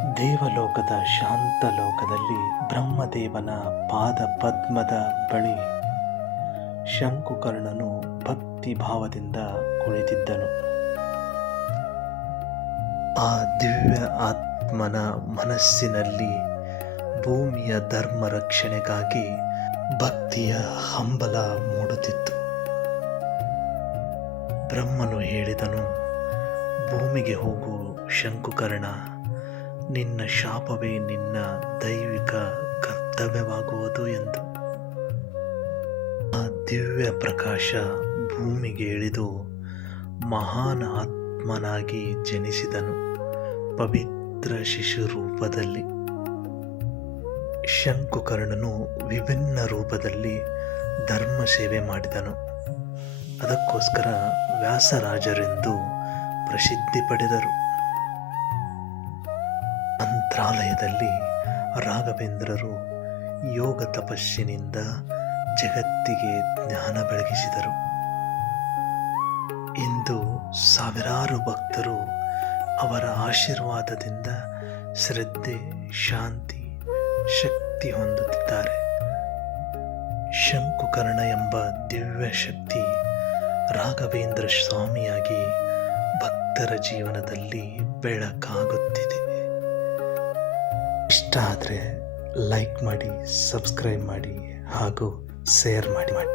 ದೇವಲೋಕದ ಶಾಂತ ಲೋಕದಲ್ಲಿ ಬ್ರಹ್ಮದೇವನ ಪಾದ ಪದ್ಮದ ಬಳಿ ಶಂಕುಕರ್ಣನು ಭಕ್ತಿ ಭಾವದಿಂದ ಕುಳಿತಿದ್ದನು. ಆ ದಿವ್ಯ ಆತ್ಮನ ಮನಸ್ಸಿನಲ್ಲಿ ಭೂಮಿಯ ಧರ್ಮ ರಕ್ಷಣೆಗಾಗಿ ಭಕ್ತಿಯ ಹಂಬಲ ಮೂಡುತ್ತಿತ್ತು. ಬ್ರಹ್ಮನು ಹೇಳಿದನು, ಭೂಮಿಗೆ ಹೋಗು ಶಂಕುಕರ್ಣ. ನಿನ್ನ ಶಾಪವೇ ನಿನ್ನ ದೈವಿಕ ಕರ್ತವ್ಯವಾಗುವುದು ಎಂದು. ಆ ದಿವ್ಯ ಪ್ರಕಾಶ ಭೂಮಿಗೆ ಇಳಿದು ಮಹಾನ್ ಆತ್ಮನಾಗಿ ಜನಿಸಿದನು ಪವಿತ್ರ ಶಿಶು ರೂಪದಲ್ಲಿ. ಶಂಕುಕರ್ಣನು ವಿಭಿನ್ನ ರೂಪದಲ್ಲಿ ಧರ್ಮ ಸೇವೆ ಮಾಡಿದನು. ಅದಕ್ಕೋಸ್ಕರ ವ್ಯಾಸರಾಜರೆಂದು ಪ್ರಸಿದ್ಧಿ ಪಡೆದರು. ಮಂತ್ರಾಲಯದಲ್ಲಿ ರಾಘವೇಂದ್ರರು ಯೋಗ ತಪಸ್ಸಿನಿಂದ ಜಗತ್ತಿಗೆ ಜ್ಞಾನ ಬೆಳಗಿಸಿದರು. ಇಂದು ಸಾವಿರಾರು ಭಕ್ತರು ಅವರ ಆಶೀರ್ವಾದದಿಂದ ಶ್ರದ್ಧೆ, ಶಾಂತಿ, ಶಕ್ತಿ ಹೊಂದುತ್ತಿದ್ದಾರೆ. ಶಂಕುಕರ್ಣ ಎಂಬ ದಿವ್ಯ ಶಕ್ತಿ ರಾಘವೇಂದ್ರ ಸ್ವಾಮಿಯಾಗಿ ಭಕ್ತರ ಜೀವನದಲ್ಲಿ ಬೆಳಕಾಗುತ್ತಿದೆ. ಇಷ್ಟ ಆದರೆ ಲೈಕ್ ಮಾಡಿ ಸಬ್ಸ್ಕ್ರೈಬ್ ಮಾಡಿ ಹಾಗೂ ಶೇರ್ ಮಾಡಿ ಮಾಡಿ.